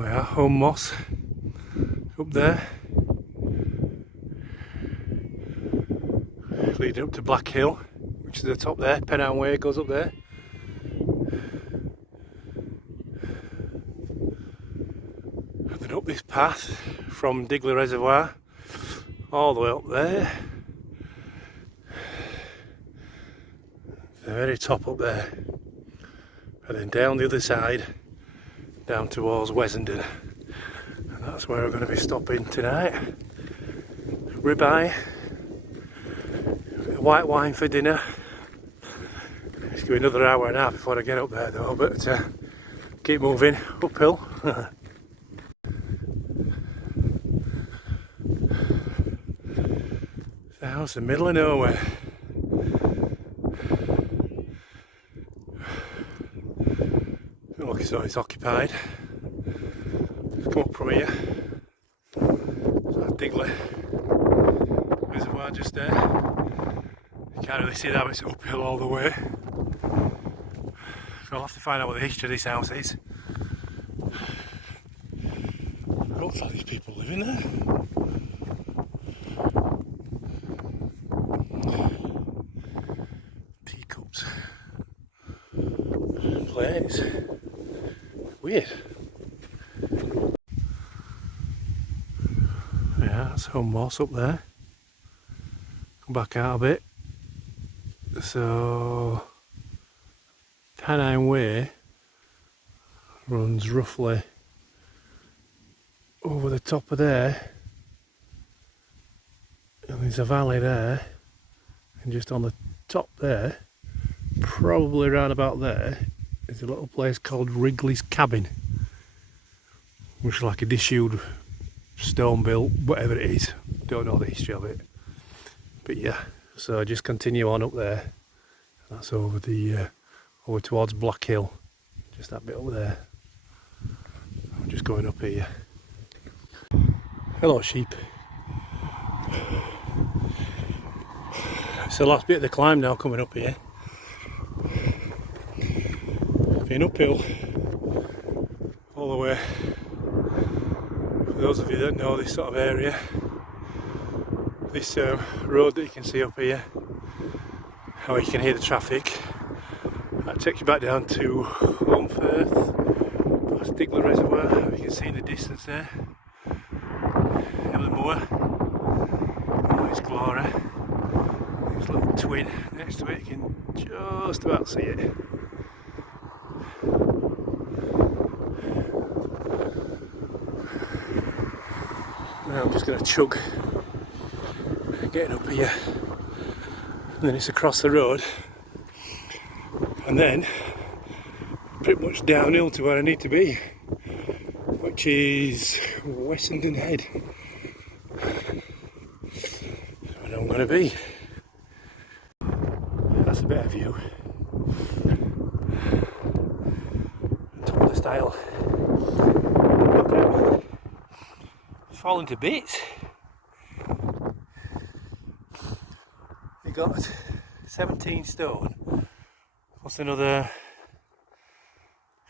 Oh yeah, Home Moss up there, leading up to Black Hill, which is the top there. Pennine Way goes up there. And then up this path from Digley Reservoir all the way up there, the very top up there, and then down the other side, down towards Wessenden. And that's where we're going to be stopping tonight. Ribeye, white wine for dinner. It's going to be another hour and a half before I get up there though, but keep moving uphill. The house in the middle of nowhere. Look, so it's occupied. Just come up from here. So that Digley Reservoir just there. You can't really see that, but it's uphill all the way. So I'll have to find out what the history of this house is. It looks like these people living there. Teacups. Plates. Weird. Yeah, that's Home Moss up there. Come back out a bit. So Pennine Way runs roughly over the top of there, and there's a valley there, and just on the top there, probably around about there, is a little place called Wrigley's Cabin, which is like a disused stone built, whatever it is. Don't know the history of it, but yeah. So just continue on up there. That's over the over towards Black Hill, just that bit over there. I'm just going up here. Hello sheep. It's the last bit of the climb now coming up here. Been uphill all the way. For those of you that know this sort of area, this road that you can see up here, how you can hear the traffic, that takes you back down to Holmebridge, past Digley Reservoir, you can see in the distance there, Moor, oh, it's glory. There's a little twin next to it, you can just about see it. Now I'm just going to chug, getting up here, and then it's across the road, and then pretty much downhill to where I need to be, which is Wessenden Head, where I'm going to be. That's a better view. Top of the stile. Look out. It's falling to bits. We got 17 stone plus another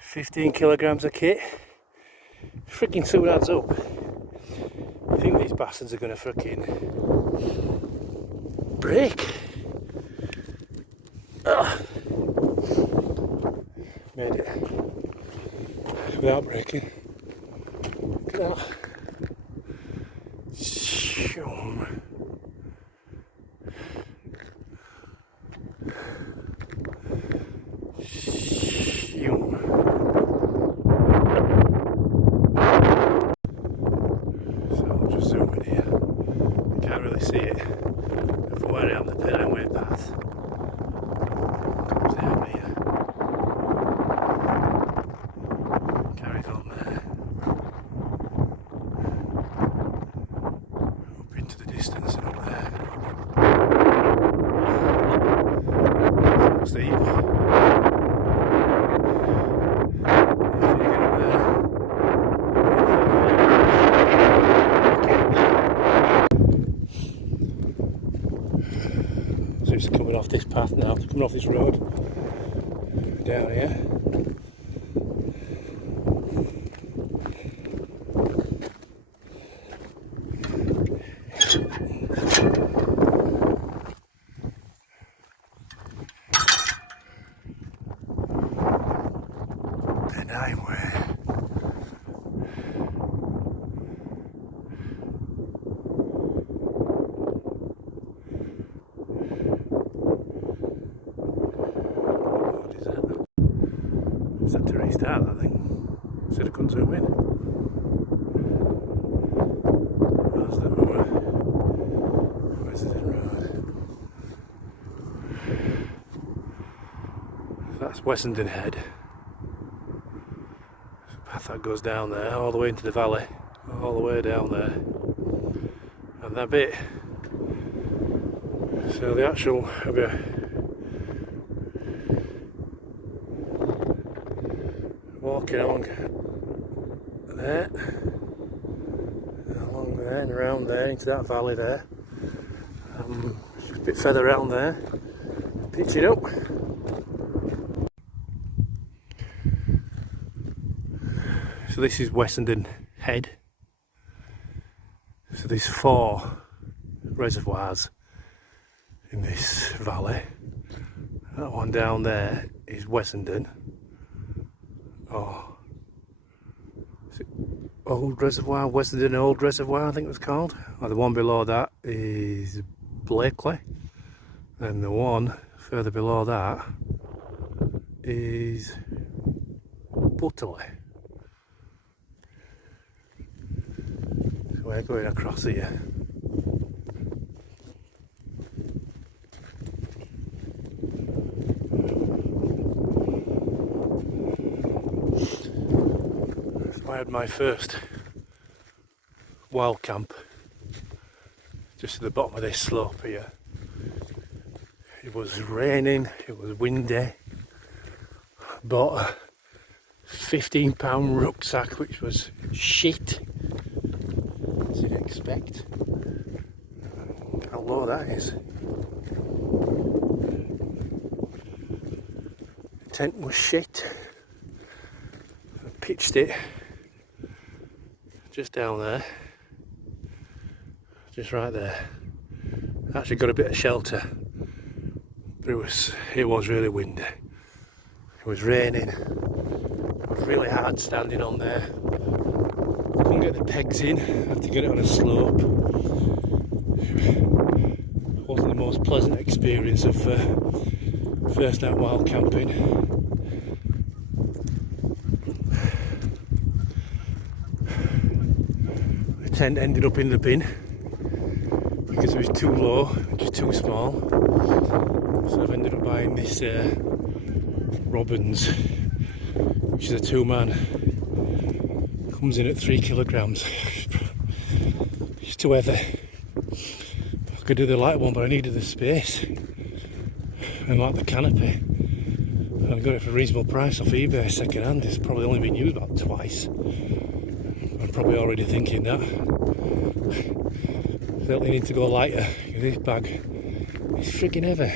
15 kilograms of kit. Freaking soon adds up. I think these bastards are going to freaking break. Made it without breaking. Look at that. Shum. So I'll just zoom in here. You can't really see it from where I am, the Pennine Way path comes down here. Carries on there. Up into the distance and up there. So steep. Just coming off this path now, coming off this road down here. start that thing. Said I couldn't zoom in. Western Road. That's Wessenden Head. There's a path that goes down there, all the way into the valley, all the way down there. And that bit. So the actual walking along there, along there and around there into that valley there. Just a bit further around there, pitch it up. So this is Wessenden Head. So there's 4 reservoirs in this valley. That one down there is Wessenden. Oh, is it Old Reservoir? Wessenden Old Reservoir, I think it was called. Or the one below that is Blakely. And the one further below that is Butterley. So we're going across here. I had my first Wildcamp just at the bottom of this slope here. It was raining, it was windy. Bought a £15 rucksack which was shit, as you'd expect. How low that is. The tent was shit. I pitched it just down there, just right there. Actually got a bit of shelter, but it was really windy. It was raining. It was really hard standing on there. I couldn't get the pegs in. I had to get it on a slope. It wasn't the most pleasant experience of first out wild camping. Tent ended up in the bin because it was too low, just too small. So I've ended up buying this Robbins, which is a 2-man. Comes in at 3 kilograms. It's too heavy. I could do the light one, but I needed the space and like the canopy. And I got it for a reasonable price off eBay second hand. It's probably only been used about twice. I'm probably already thinking that. Certainly need to go lighter, because this bag is freaking heavy.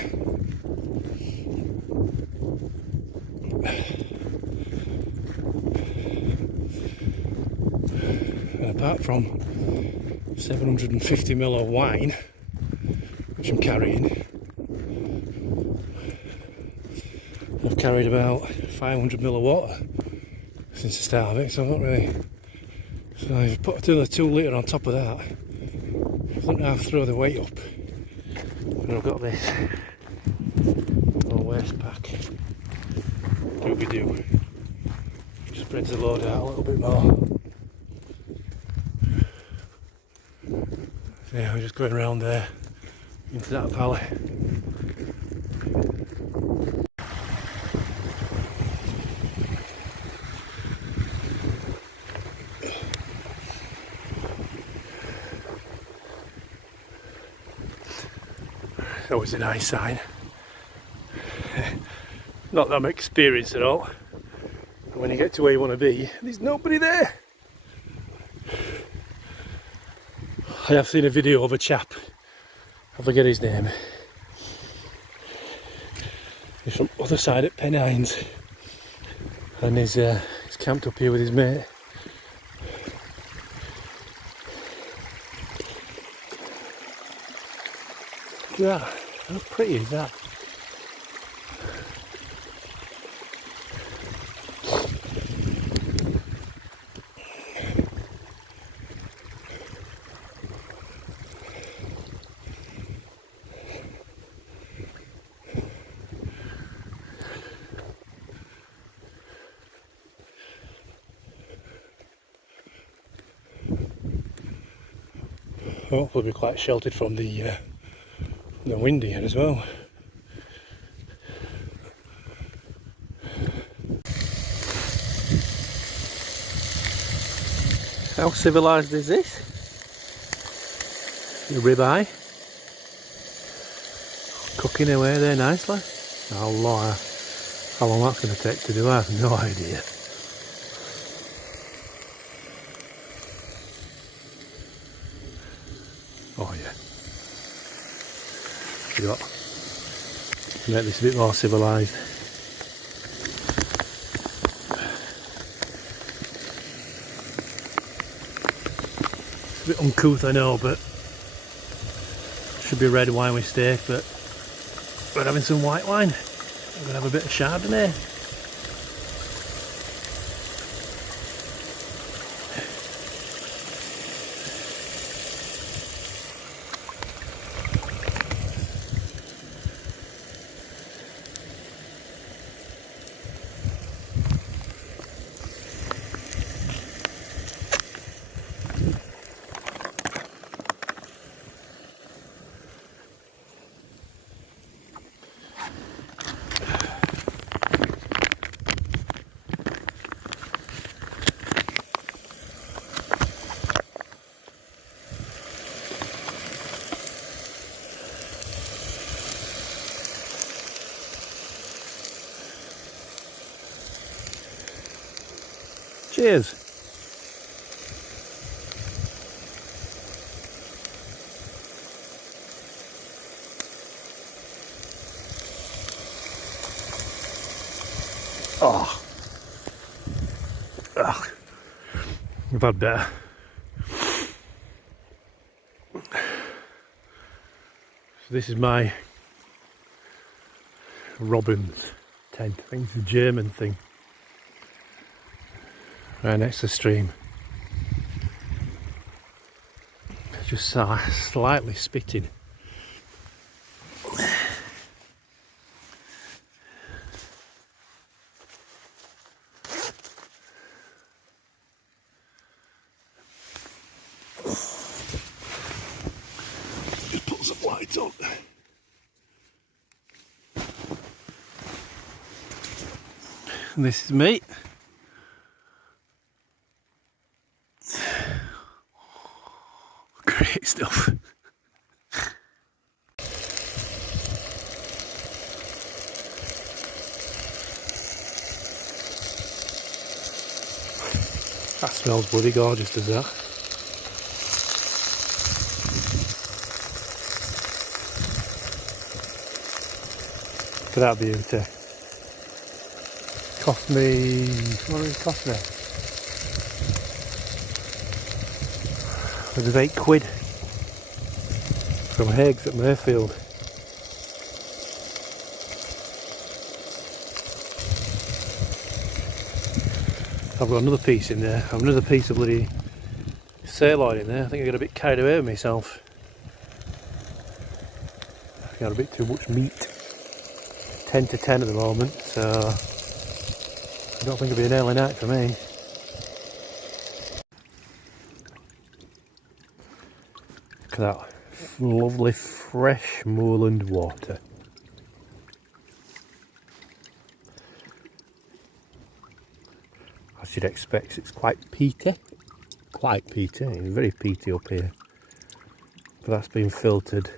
And apart from 750ml of wine, which I'm carrying, I've carried about 500ml of water since the start of it, so I'm not really. So I've put another 2 litre on top of that. I don't half throw the weight up. And I've got this little waste pack. Do. Spreads the load out a little bit more. So yeah, we're just going around there into that valley. That was a nice sign. Not that I'm experienced at all. When you get to where you want to be, there's nobody there. I have seen a video of a chap, I forget his name. He's from the other side at Pennines, and he's camped up here with his mate. Look at that, how pretty is that? Hopefully be quite sheltered from the wind here as well. How civilised is this? The ribeye cooking away there nicely. How long that's going to take to do, I have no idea. Oh yeah. See what? Make this a bit more civilised. It's a bit uncouth, I know, but should be red wine with steak, but we're having some white wine. I'm going to have a bit of Chardonnay. Cheers. Oh. Ugh. We've had better. So this is my robin's tent. I think it's a German thing. Right next to the stream. It's just slightly spitting. Just put some light on. And this is me. Great stuff. That smells bloody gorgeous, does that? Look at that beauty. Cost me, what did it cost me? It was £8 from Higgs at Mayfield. I've got another piece in there. I've another piece of bloody sirloin in there. I think I got a bit carried away with myself. I got a bit too much meat. 10 to 10 at the moment, so I don't think it'll be an early night for me. Look at that lovely fresh moorland water. As you'd expect, it's quite peaty. Quite peaty, it's very peaty up here. But that's been filtered.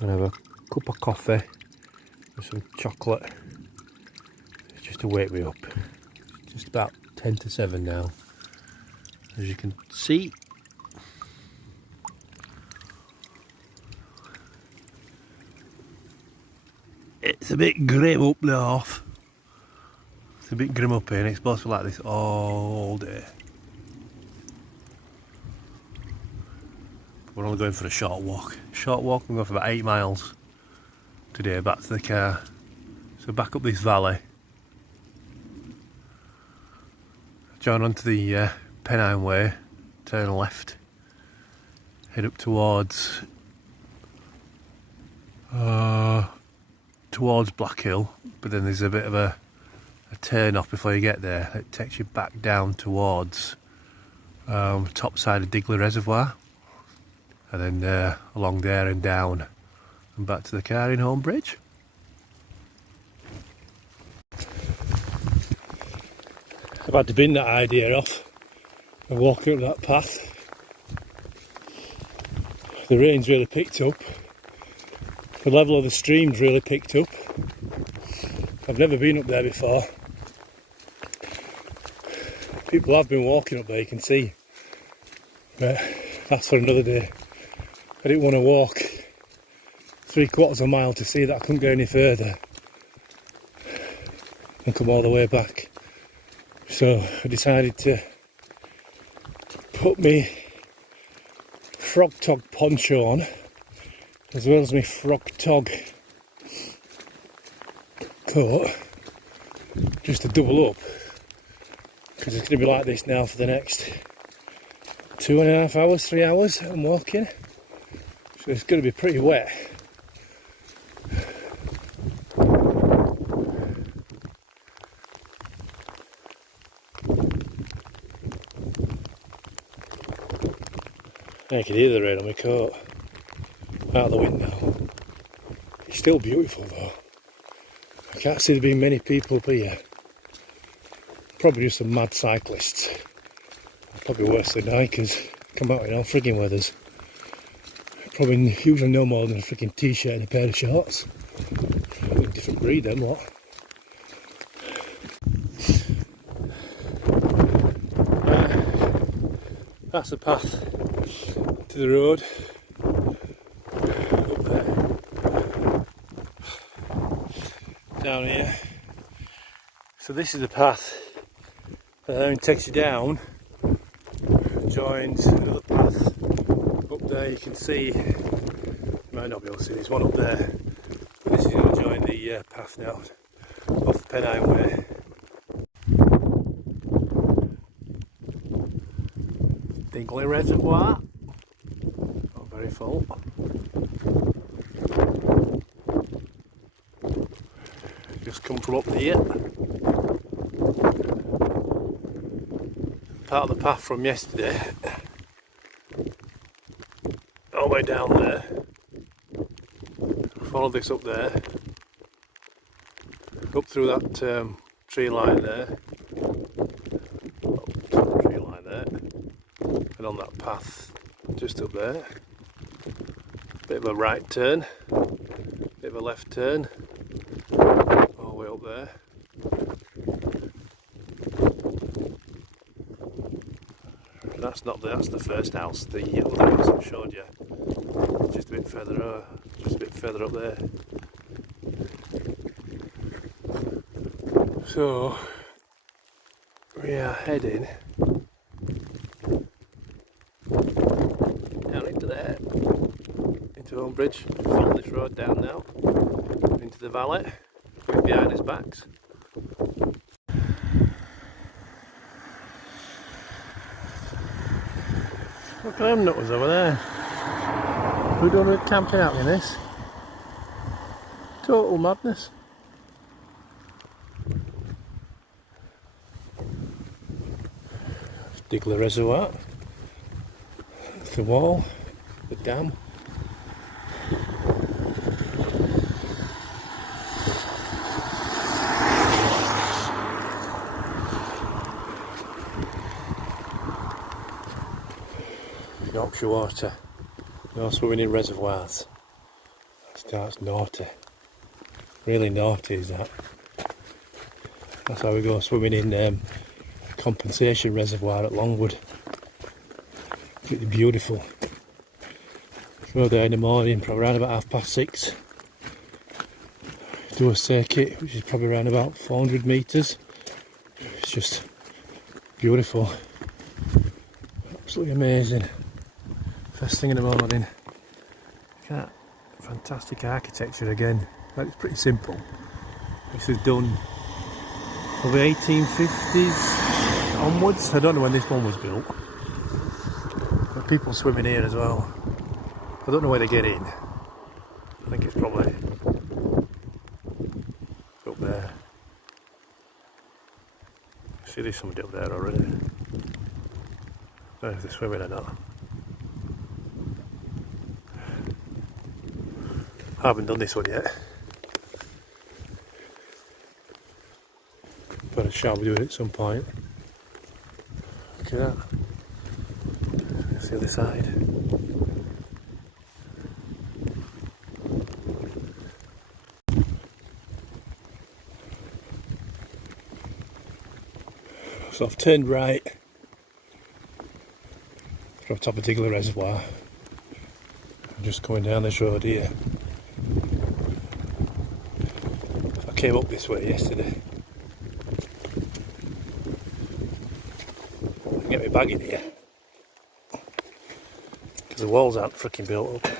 I'm gonna have a cup of coffee with some chocolate just to wake me up. It's just about 10 to 7 now. As you can see, it's a bit grim up north. It's a bit grim up here and it's supposed to be like this all day. We're only going for a short walk. I'm going for about 8 miles today back to the car. So back up this valley. Join onto the Pennine Way, turn left, head up towards Black Hill, but then there's a bit of a turn off before you get there. It takes you back down towards top side of Digley Reservoir, and then along there and down and back to the car in Holmebridge. I've had to bin that idea off and walking up that path. The rain's really picked up. The level of the stream's really picked up. I've never been up there before. People have been walking up there, you can see. But that's for another day. I didn't want to walk 3/4 of a mile to see that I couldn't go any further and come all the way back. So I decided to put my frog tog poncho on, as well as my frog tog coat, just to double up, because it's going to be like this now for the next 2.5 hours, 3 hours I'm walking, so it's going to be pretty wet. I can hear the rain on my coat out the window. It's still beautiful though. I can't see there being many people up here. Probably just some mad cyclists. Probably worse than hikers. Come out in all frigging weathers. Probably usually no more than a frigging t-shirt and a pair of shorts. Different breed them lot. That's the path to the road up there, down here. So this is the path that then takes you down and joins another path up there. You can see, you might not be able to see, there's one up there, but this is going to join the path now off the Pennine Way. Digley Reservoir, not very full. Just come from up here. Part of the path from yesterday, all the way down there. Follow this up there, up through that tree line there. And on that path just up there, bit of a right turn, bit of a left turn, all the way up there. That's the first house. The other house I showed you, just a bit further up there. So we are heading down into there, into Holmebridge. Follow this road down now, into the valley, going behind his backs. Look at them nutters over there. Who done with camping out in this? Total madness. Digley Reservoir. The wall, the dam. Yorkshire water. No swimming in reservoirs. That's naughty. Really naughty is that. That's how we go swimming in Compensation Reservoir at Longwood. Pretty beautiful. Go there in the morning, probably around about 6:30. Do a circuit, which is probably around about 400 metres. It's just beautiful. Absolutely amazing. First thing in the morning. Look at that. Fantastic architecture again. It's pretty simple. This was done probably 1850s onwards. I don't know when this one was built. But people swimming here as well. I don't know where they get in. I think it's probably up there. See, there's somebody up there already. I don't know if they're swimming or not. I haven't done this one yet, but I shall be doing it at some point. Look at that. That's the other side. So I've turned right from top of Digler Reservoir. I'm just coming down this road here. I came up this way yesterday. I get my bag in here because the walls aren't freaking built up.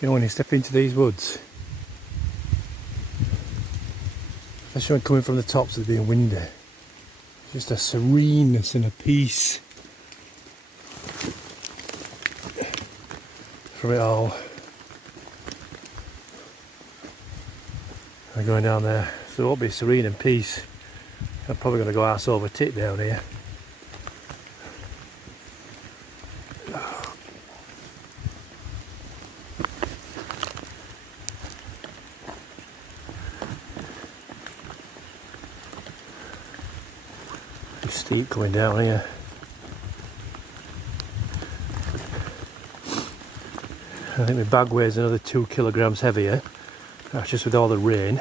You know, when you step into these woods, especially when coming from the tops of being windy, just a sereneness and a peace from it all. I'm going down there, so it won't be serene and peace. I'm probably going to go arse over tit down here. It's steep coming down here. I think my bag weighs another 2 kilograms heavier. That's just with all the rain.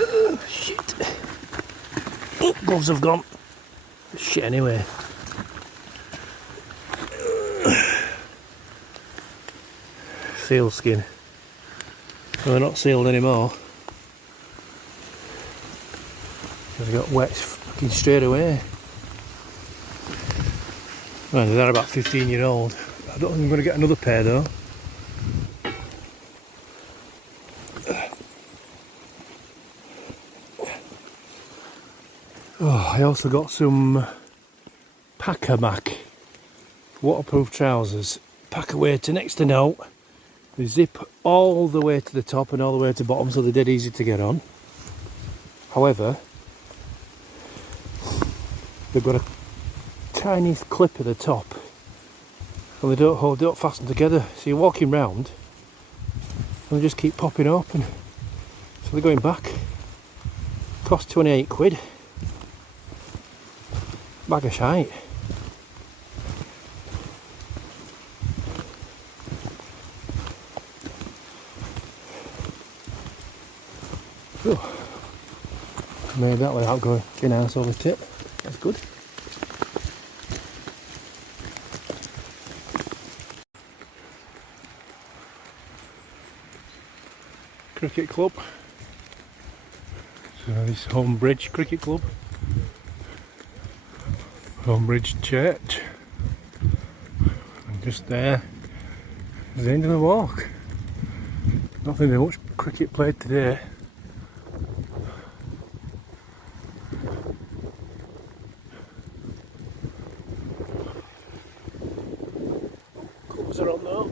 Oh, shit. Oh, gloves have gone. Shit anyway. Seal skin. Well, they're not sealed anymore. They got wet fucking straight away. Well, they're about 15-year-old. I don't think I'm going to get another pair though. Oh, I also got some Packer Mac waterproof trousers. Pack away to next to no. They zip all the way to the top and all the way to the bottom, so they're dead easy to get on. However, they've got a tiny clip at the top and they don't fasten together, so you're walking round and they just keep popping open. So they're going back. Cost 28 quid. Bag of shite. Oh, made that without going arse over tip. That's good. Cricket club. So this Holmebridge Cricket Club. Holmebridge Church. And just there is the end of the walk. Not think there's much cricket played today. Clubs are on though.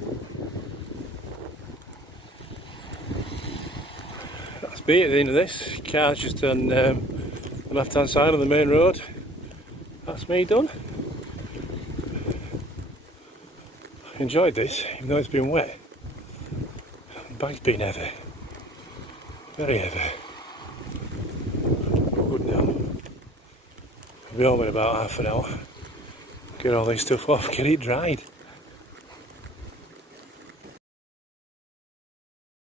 That's me at the end of this. Car's just on the left hand side of the main road. That's me done. Enjoyed this, even though it's been wet. The bag's been heavy. Very heavy. But good now. I'll be home in about half an hour. Get all this stuff off, get it dried.